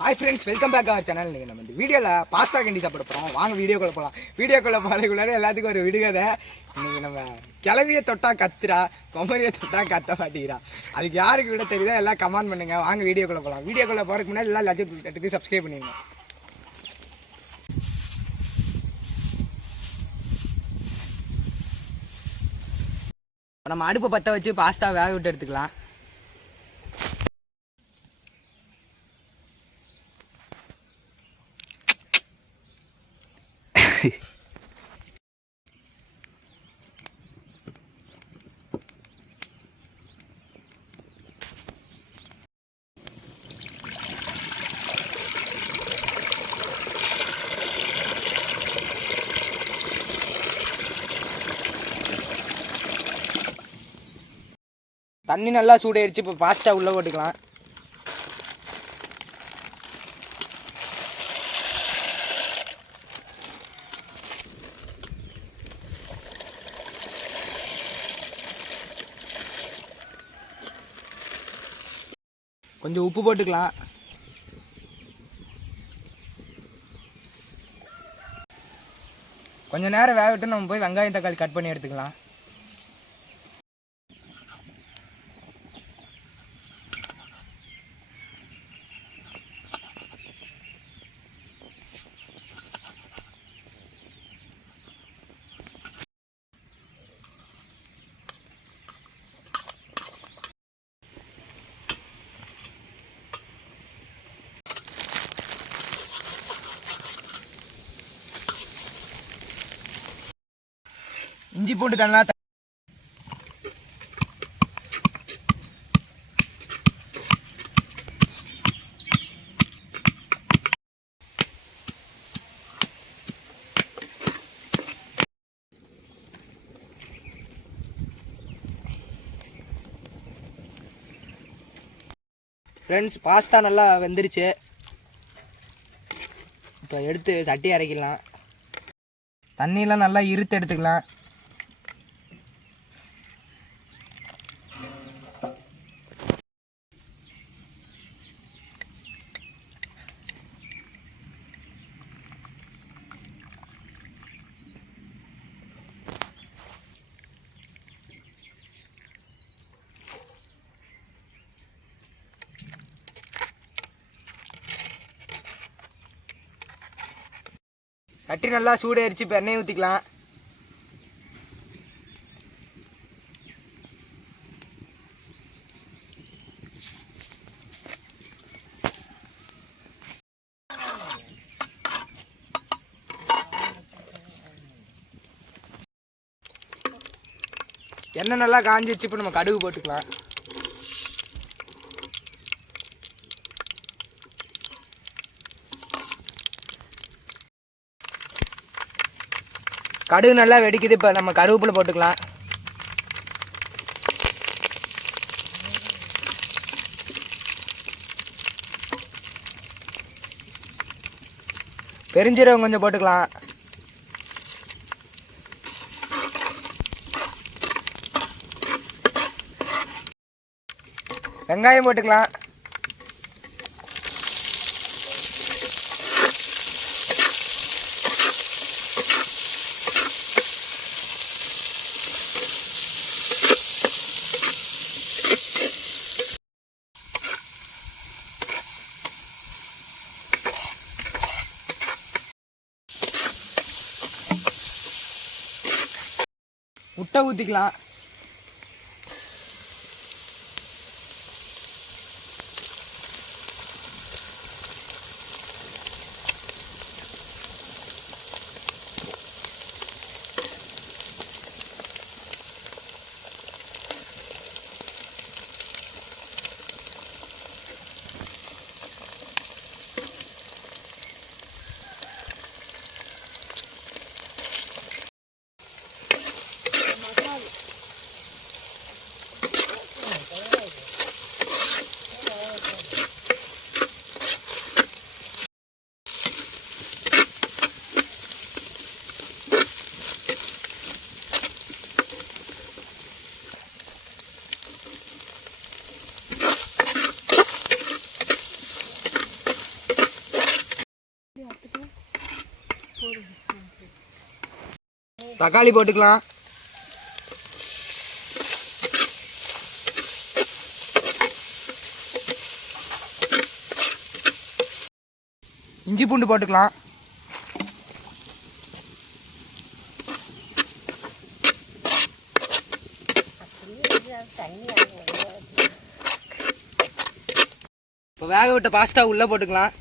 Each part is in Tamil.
Hi friends, welcome back to our channel. We will video la pasta candy சாப்பிட போறோம். வாங்க வீடியோக்குள்ள போலாம். வீடியோக்குள்ள போறதுக்குள்ள எல்லாத்துக்கும் ஒரு விடுகதை. இன்னைக்கு நம்ம கிளவிய தொட்டா கத்துறா, கொமரிய தொட்டா கத்த மாட்டீரா. அதுக்கு யாருக்கு விட தெரியுதோ எல்லாம் கமெண்ட் பண்ணுங்க. வாங்க வீடியோக்குள்ள போலாம். வீடியோக்குள்ள போறதுக்கு முன்னாடி எல்லாம் லட்சத்துக்கு சப்ஸ்கிரைப் பண்ணிடுங்க. நம்ம அடுப்பு பத்த வச்சு பாஸ்தா வேக விட்டு எடுத்துக்கலாம். தண்ணி நல்லா சூடாயிருச்சு. இப்போ பாஸ்தா உள்ளே போட்டுக்கலாம். கொஞ்சம் உப்பு போட்டுக்கலாம். கொஞ்சம் நேரம் வேக விட்டு நம்ம போய் வெங்காயம் தக்காளி கட் பண்ணி எடுத்துக்கலாம். இஞ்சி பூண்டு தண்ணா ஃப்ரெண்ட்ஸ், பாஸ்தா நல்லா வெந்துருச்சு. இப்போ எடுத்து சட்டி அரைக்கலாம். தண்ணியெலாம் நல்லா இருத்து எடுத்துக்கலாம். சட்டி நல்லா சூடாயிருச்சு. இப்போ எண்ணெய் ஊற்றிக்கலாம். எண்ணெய் நல்லா காஞ்சிச்சு. இப்போ நம்ம கடுகு போட்டுக்கலாம். கடுகு நல்லா வெடிக்குது. இப்போ நம்ம கருவேப்பிலை போட்டுக்கலாம். பெருஞ்சீரகம் கொஞ்சம் போட்டுக்கலாம். வெங்காயம் போட்டுக்கலாம். முட்டை ஊற்றிக்கலாம். தக்காளி போட்டுக்கலாம். இஞ்சி பூண்டு போட்டுக்கலாம். இப்போ வேக விட்ட பாஸ்தா உள்ளே போட்டுக்கலாம்.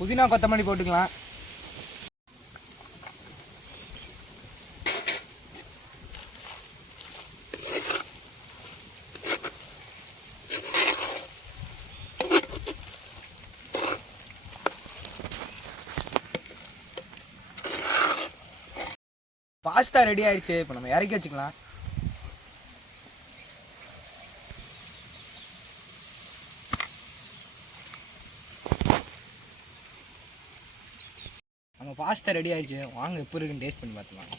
புதினா கொத்தமல்லி போட்டுக்கலாம். பாஸ்தா ரெடி ஆயிடுச்சு. இப்போ நம்ம இறக்கி வச்சுக்கலாம். நம்ம பாஸ்தா ரெடி ஆயிடுச்சு. வாங்க எப்போ இருக்குன்னு டேஸ்ட் பண்ணி பார்த்துக்கலாம்.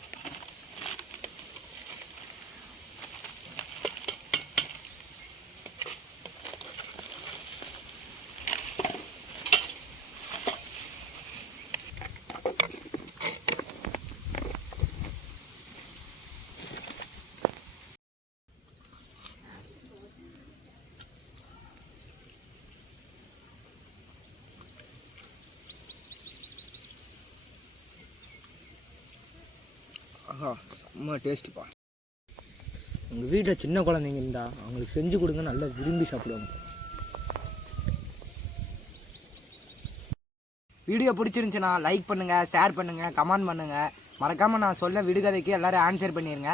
ஆஹா, செம்ம டேஸ்ட்டுப்பா. உங்கள் வீட்டில் சின்ன குழந்தைங்க இருந்தால் அவங்களுக்கு செஞ்சு கொடுங்க, நல்லா விரும்பி சாப்பிடுவாங்க. வீடியோ பிடிச்சிருந்துச்சுன்னா லைக் பண்ணுங்கள், ஷேர் பண்ணுங்கள், கமெண்ட் பண்ணுங்கள். மறக்காமல் நான் சொல்ல விடுகதைக்கு எல்லோரும் ஆன்சர் பண்ணிடுங்க.